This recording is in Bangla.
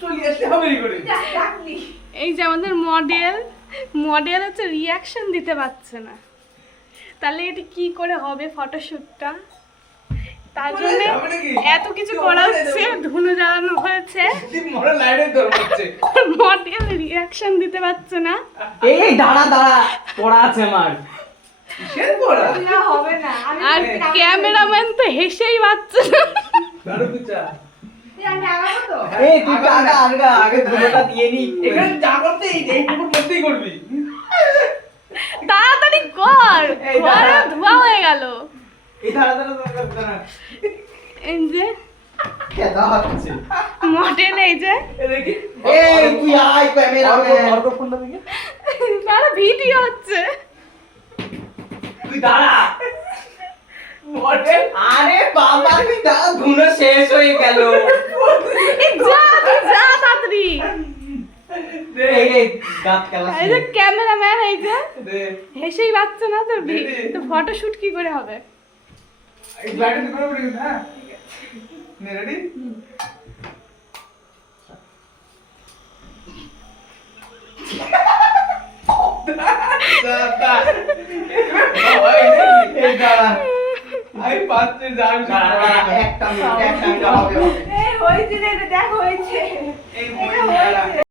চলে আসতে হবে করে ডাকলি এই যে আমাদের মডেল হচ্ছে রিয়াকশন দিতে পারছে না, তাহলে এটা কি করে হবে ফটোশুটটা? তার জন্য এত কিছু করা হচ্ছে, ধুনো জ্বালানো হয়েছে, মরে লাইটে ধরে হচ্ছে মডেল রিয়াকশন দিতে পারছে না। এই দাঁড়া দাঁড়া, পড়া আছে আমার। কিসের পড়া না হবে না আমি আর ক্যামেরাম্যান তো হেসেই পাচ্ছে না। দাঁড়ো কুচা আমি আগাবো তো এই তুই তো আগে ধুলোটা দিয়ে নি। এখানে যা করতে এইটুকুর মধ্যেই করবি তাড়াতাড়ি কর, ঘরে ধোয়া হয়ে গেল। এই দাঁড়া দাঁড়া দাঁড়া দাঁড়া। এই যে কেদা হচ্ছে। মডেল, এই যে এ দেখি এই তুই আয় ক্যামেরাম্যান। অর্ক ফোনটা দেখি তারা ভিডিও হচ্ছে। তুই দাঁড়া। মডেল আরে বাবা তুই দাঁড়া, ধুনো শেষ হয়ে গেল। এই যা তুই যা তাড়াতাড়ি। এই এই দাঁত কেলা। এই যে ক্যামেরাম্যান, এই যে দে হেসেই পাচ্ছে না, তো দিদি। তো ফটোশুট কি করে হবে? এই লাইটে করে পড়ি হ্যাঁ নে রেডি দাদা এই দাঁড়া। আই পাঁচে যাই দাঁড়া দাঁড়া, একটা মিনিট হবে হবে। এই হয়েছে রে দেখ হয়েছে এই এটা মহিলা হয়েছে